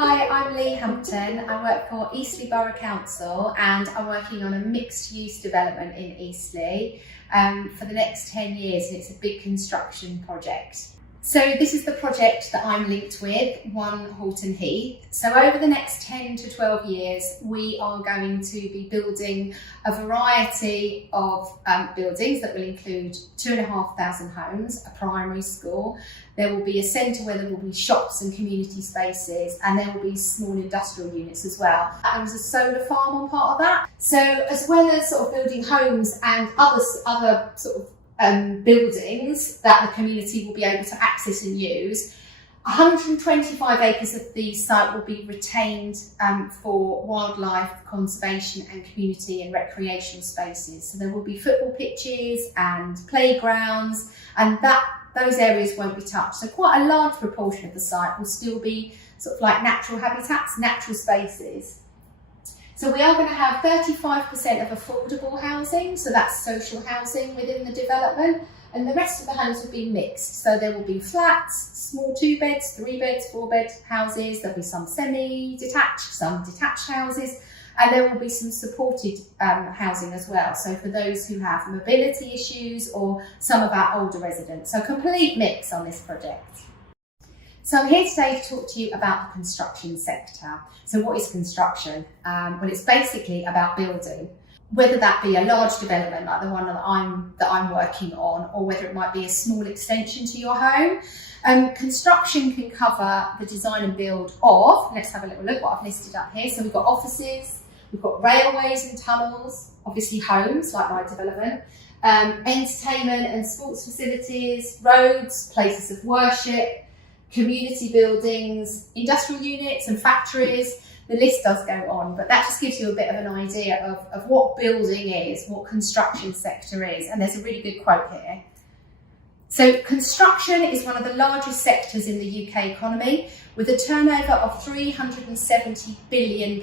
Hi, I'm Hampton. I work for Eastleigh Borough Council and I'm working on a mixed use development in Eastleigh for the next 10 years, and it's a big construction project. So this is the project that I'm linked with, One Horton Heath. So over the next 10 to 12 years, we are going to be building a variety of buildings that will include 2,500 homes, a primary school. There will be a centre where there will be shops and community spaces, and there will be small industrial units as well. There was a solar farm on part of that. So as well as sort of building homes and other sort of buildings that the community will be able to access and use, 125 acres of the site will be retained for wildlife conservation and community and recreational spaces. So there will be football pitches and playgrounds, and those areas won't be touched. So quite a large proportion of the site will still be sort of like natural habitats, natural spaces. So we are going to have 35% of affordable housing, so that's social housing within the development, and the rest of the homes will be mixed. So there will be flats, small 2 beds, 3 beds, 4 bed houses, there'll be some semi-detached, some detached houses, and there will be some supported housing as well. So for those who have mobility issues or some of our older residents. So complete mix on this project. So I'm here today to talk to you about the construction sector. So what is construction? Well, it's basically about building, whether that be a large development like the one that I'm working on, or whether it might be a small extension to your home. Construction can cover the design and build of, let's have a little look what I've listed up here. So we've got offices, we've got railways and tunnels, obviously homes like my development, entertainment and sports facilities, roads, places of worship, community buildings, industrial units and factories. The list does go on, but that just gives you a bit of an idea of what building is, what construction sector is, and there's a really good quote here. So construction is one of the largest sectors in the UK economy, with a turnover of £370 billion,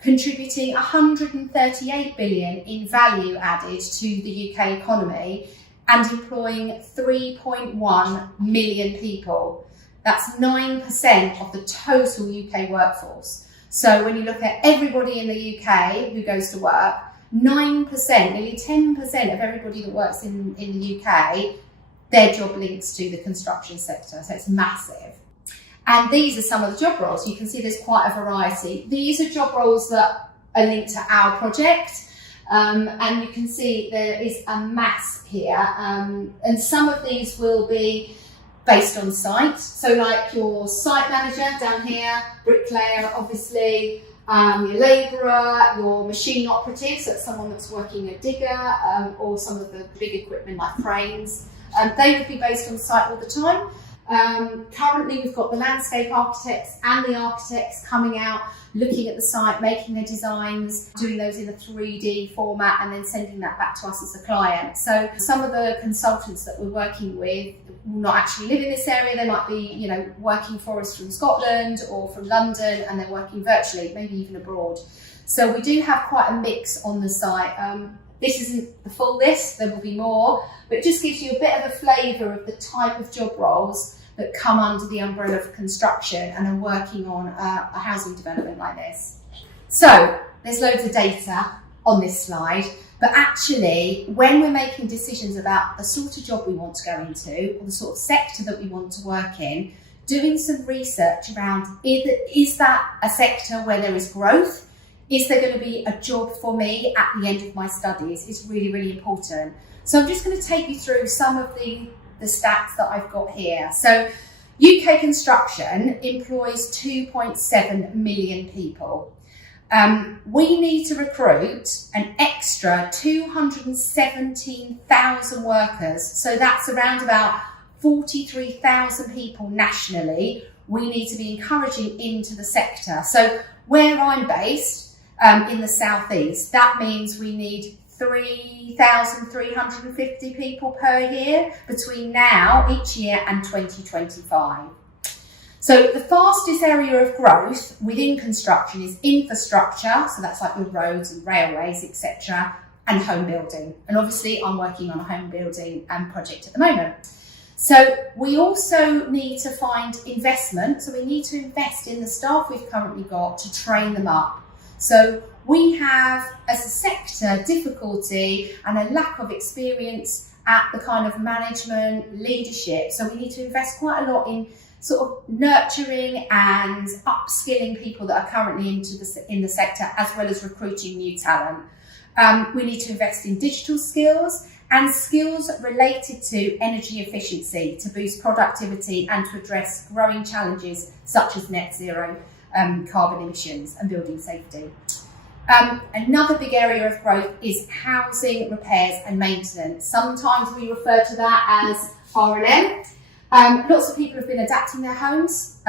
contributing 138 billion in value added to the UK economy, and employing 3.1 million people. That's 9% of the total UK workforce. So when you look at everybody in the UK who goes to work, 9%, nearly 10% of everybody that works in the UK, their job links to the construction sector. So it's massive. And these are some of the job roles. You can see there's quite a variety. These are job roles that are linked to our project. And you can see there is a mass here, and some of these will be based on site. So like your site manager down here, bricklayer obviously, your labourer, your machine operative, so that's someone that's working a digger, or some of the big equipment like cranes. They would be based on site all the time. Currently we've got the landscape architects and the architects coming out, looking at the site, making their designs, doing those in a 3D format and then sending that back to us as a client. So some of the consultants that we're working with will not actually live in this area. They might be, working for us from Scotland or from London, and they're working virtually, maybe even abroad. So we do have quite a mix on the site. This isn't the full list, there will be more, but it just gives you a bit of a flavour of the type of job roles that come under the umbrella of construction and are working on a housing development like this. So there's loads of data on this slide, but actually when we're making decisions about the sort of job we want to go into or the sort of sector that we want to work in, doing some research around is that a sector where there is growth? Is there going to be a job for me at the end of my studies is really, really important. So I'm just going to take you through some of the stats that I've got here. So UK construction employs 2.7 million people. We need to recruit an extra 217,000 workers. So that's around about 43,000 people nationally we need to be encouraging into the sector. So where I'm based, in the southeast, that means we need 3,350 people per year between now, each year, and 2025. So the fastest area of growth within construction is infrastructure, so that's like your roads and railways, etc., and home building. And obviously I'm working on a home building project at the moment. So we also need to find investment. So we need to invest in the staff we've currently got to train them up. So we have, as a sector, difficulty and a lack of experience at the kind of management leadership. So we need to invest quite a lot in sort of nurturing and upskilling people that are currently in the sector, as well as recruiting new talent. We need to invest in digital skills and skills related to energy efficiency to boost productivity and to address growing challenges such as net zero carbon emissions and building safety. Another big area of growth is housing repairs and maintenance. Sometimes we refer to that as R&M. Lots of people have been adapting their homes.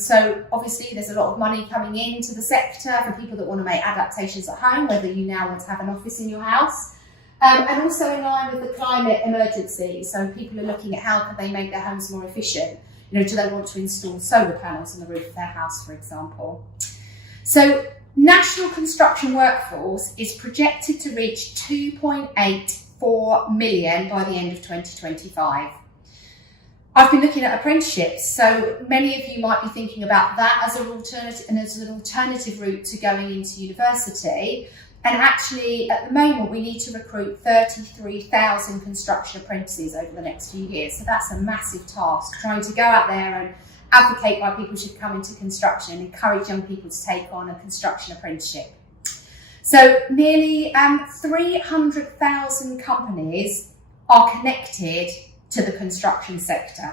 So obviously there's a lot of money coming into the sector for people that want to make adaptations at home, whether you now want to have an office in your house. And also in line with the climate emergency. So people are looking at how can they make their homes more efficient. You know, do they want to install solar panels on the roof of their house, for example? So national construction workforce is projected to reach 2.84 million by the end of 2025. I've been looking at apprenticeships, so many of you might be thinking about that as an alternative route to going into university. And actually, at the moment, we need to recruit 33,000 construction apprentices over the next few years. So that's a massive task, trying to go out there and advocate why people should come into construction and encourage young people to take on a construction apprenticeship. So nearly 300,000 companies are connected to the construction sector.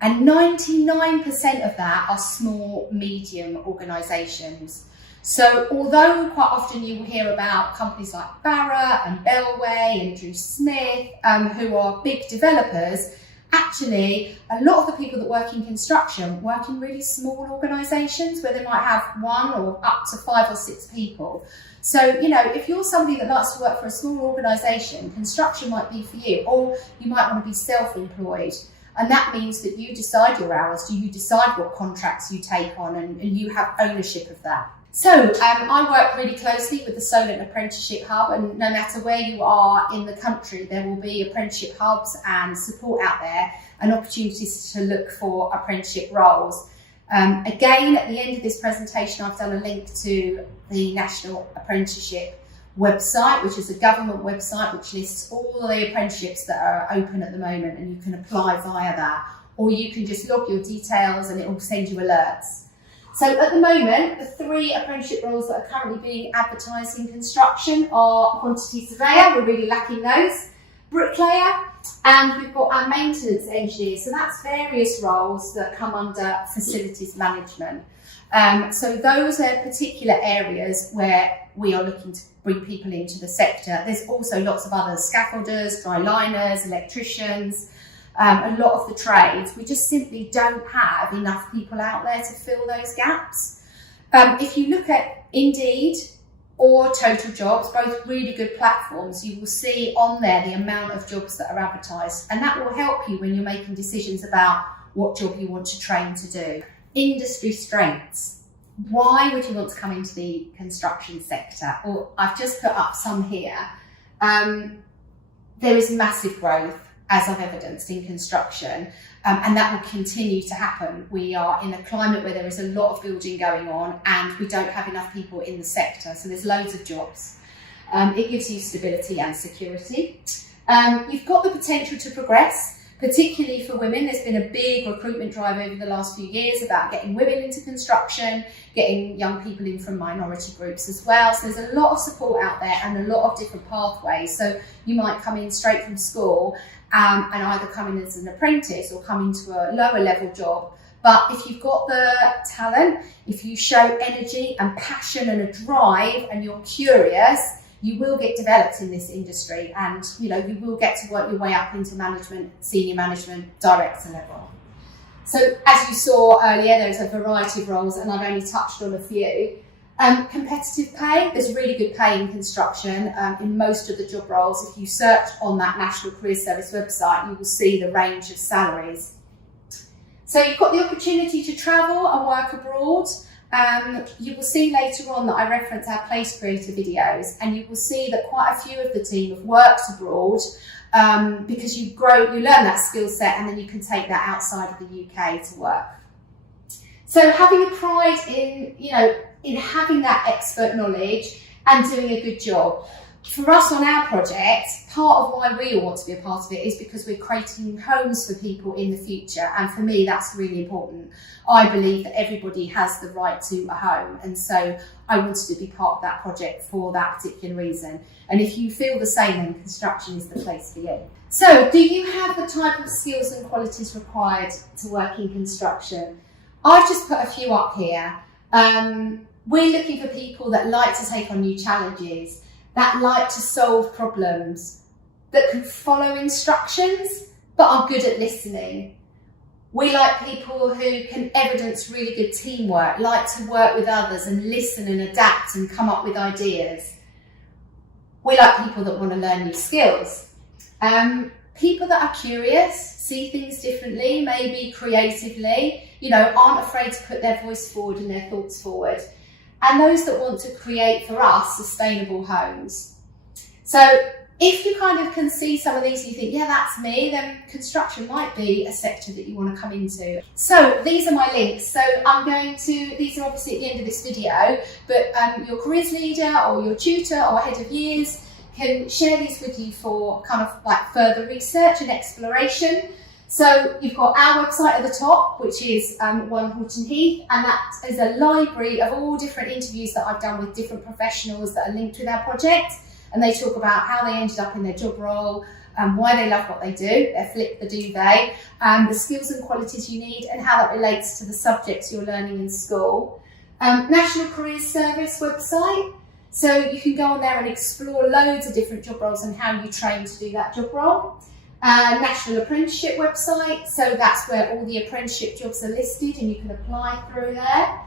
And 99% of that are small, medium organisations. So although quite often you will hear about companies like Barratt and Bellway and Drew Smith, who are big developers, actually a lot of the people that work in construction work in really small organisations where they might have one or up to 5 or 6 people. So, you know, if you're somebody that likes to work for a small organisation, construction might be for you, or you might want to be self-employed. And that means that you decide your hours, you decide what contracts you take on, and you have ownership of that. So I work really closely with the Solent Apprenticeship Hub, and no matter where you are in the country, there will be apprenticeship hubs and support out there and opportunities to look for apprenticeship roles. Again, at the end of this presentation, I've done a link to the National Apprenticeship website, which is a government website which lists all the apprenticeships that are open at the moment, and you can apply via that, or you can just log your details and it will send you alerts. So at the moment, the 3 apprenticeship roles that are currently being advertised in construction are quantity surveyor, we're really lacking those, bricklayer, and we've got our maintenance engineer. So that's various roles that come under facilities management. So those are particular areas where we are looking to bring people into the sector. There's also lots of others, scaffolders, dry liners, electricians, a lot of the trades. We just simply don't have enough people out there to fill those gaps. If you look at Indeed or Total Jobs, both really good platforms, you will see on there the amount of jobs that are advertised, and that will help you when you're making decisions about what job you want to train to do. Industry strengths. Why would you want to come into the construction sector? Well, I've just put up some here. There is massive growth, as I've evidenced, in construction, and that will continue to happen. We are in a climate where there is a lot of building going on and we don't have enough people in the sector, so there's loads of jobs. It gives you stability and security. You've got the potential to progress, particularly for women. There's been a big recruitment drive over the last few years about getting women into construction, getting young people in from minority groups as well. So there's a lot of support out there and a lot of different pathways. So you might come in straight from school and either come in as an apprentice or come into a lower level job. But if you've got the talent, if you show energy and passion and a drive and you're curious, you will get developed in this industry, and you will get to work your way up into management, senior management, director level. So as you saw earlier, there's a variety of roles and I've only touched on a few. Competitive pay, there's really good pay in construction in most of the job roles. If you search on that National Careers Service website, you will see the range of salaries. So you've got the opportunity to travel and work abroad. You will see later on that I reference our place creator videos, and you will see that quite a few of the team have worked abroad because you learn that skill set, and then you can take that outside of the UK to work. So having a pride in having that expert knowledge and doing a good job. For us on our project, part of why we all want to be a part of it is because we're creating homes for people in the future, and for me that's really important. I believe that everybody has the right to a home, and so I wanted to be part of that project for that particular reason. And if you feel the same, then construction is the place for you. So do you have the type of skills and qualities required to work in construction? I've just put a few up here. We're looking for people that like to take on new challenges, that like to solve problems, that can follow instructions, but are good at listening. We like people who can evidence really good teamwork, like to work with others and listen and adapt and come up with ideas. We like people that want to learn new skills. People that are curious, see things differently, maybe creatively, aren't afraid to put their voice forward and their thoughts forward. And those that want to create for us sustainable homes. So if you kind of can see some of these and you think, yeah, that's me, then construction might be a sector that you want to come into. So these are my links. So these are obviously at the end of this video, but your careers leader or your tutor or head of years can share these with you for kind of like further research and exploration. So you've got our website at the top, which is One Horton Heath, and that is a library of all different interviews that I've done with different professionals that are linked with our project, and they talk about how they ended up in their job role, why they love what they do, their flip the duvet, the skills and qualities you need, and how that relates to the subjects you're learning in school. National Careers Service website, so you can go on there and explore loads of different job roles and how you train to do that job role. National Apprenticeship website, so that's where all the apprenticeship jobs are listed and you can apply through there.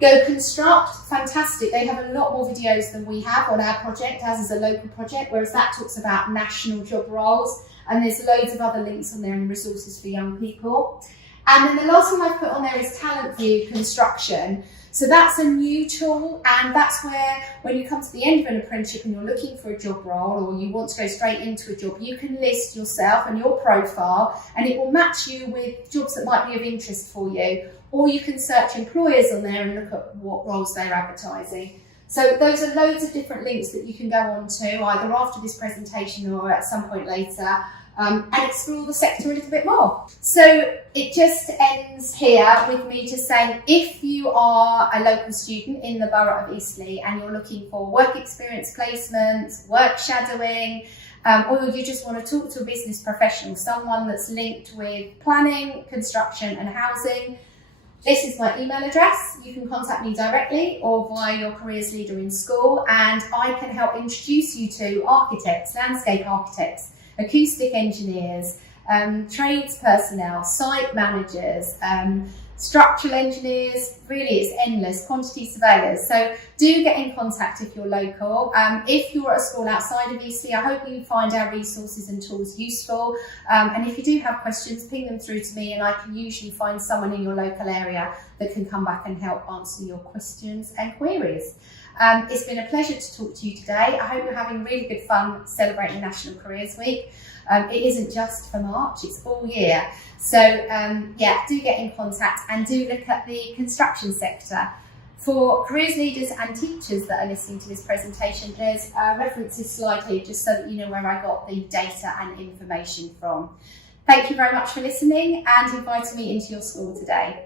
Go Construct, fantastic. They have a lot more videos than we have on our project, as is a local project, whereas that talks about national job roles, and there's loads of other links on there and resources for young people. And then the last one I've put on there is Talent View Construction. So that's a new tool, and that's where when you come to the end of an apprenticeship and you're looking for a job role or you want to go straight into a job, you can list yourself and your profile, and it will match you with jobs that might be of interest for you. Or you can search employers on there and look at what roles they're advertising. So those are loads of different links that you can go on to either after this presentation or at some point later, and explore the sector a little bit more. So it just ends here with me just saying, if you are a local student in the borough of Eastleigh and you're looking for work experience placement, work shadowing, or you just want to talk to a business professional, someone that's linked with planning, construction and housing, this is my email address. You can contact me directly or via your careers leader in school, and I can help introduce you to architects, landscape architects, acoustic engineers, trades personnel, site managers, structural engineers, really it's endless, quantity surveyors. So do get in contact if you're local. If you're at a school outside of Eastleigh, I hope you find our resources and tools useful. And if you do have questions, ping them through to me, and I can usually find someone in your local area that can come back and help answer your questions and queries. It's been a pleasure to talk to you today. I hope you're having really good fun celebrating National Careers Week. It isn't just for March, it's all year. So yeah, do get in contact and do look at the construction sector. For careers leaders and teachers that are listening to this presentation, there's a references slide here just so that you know where I got the data and information from. Thank you very much for listening and inviting me into your school today.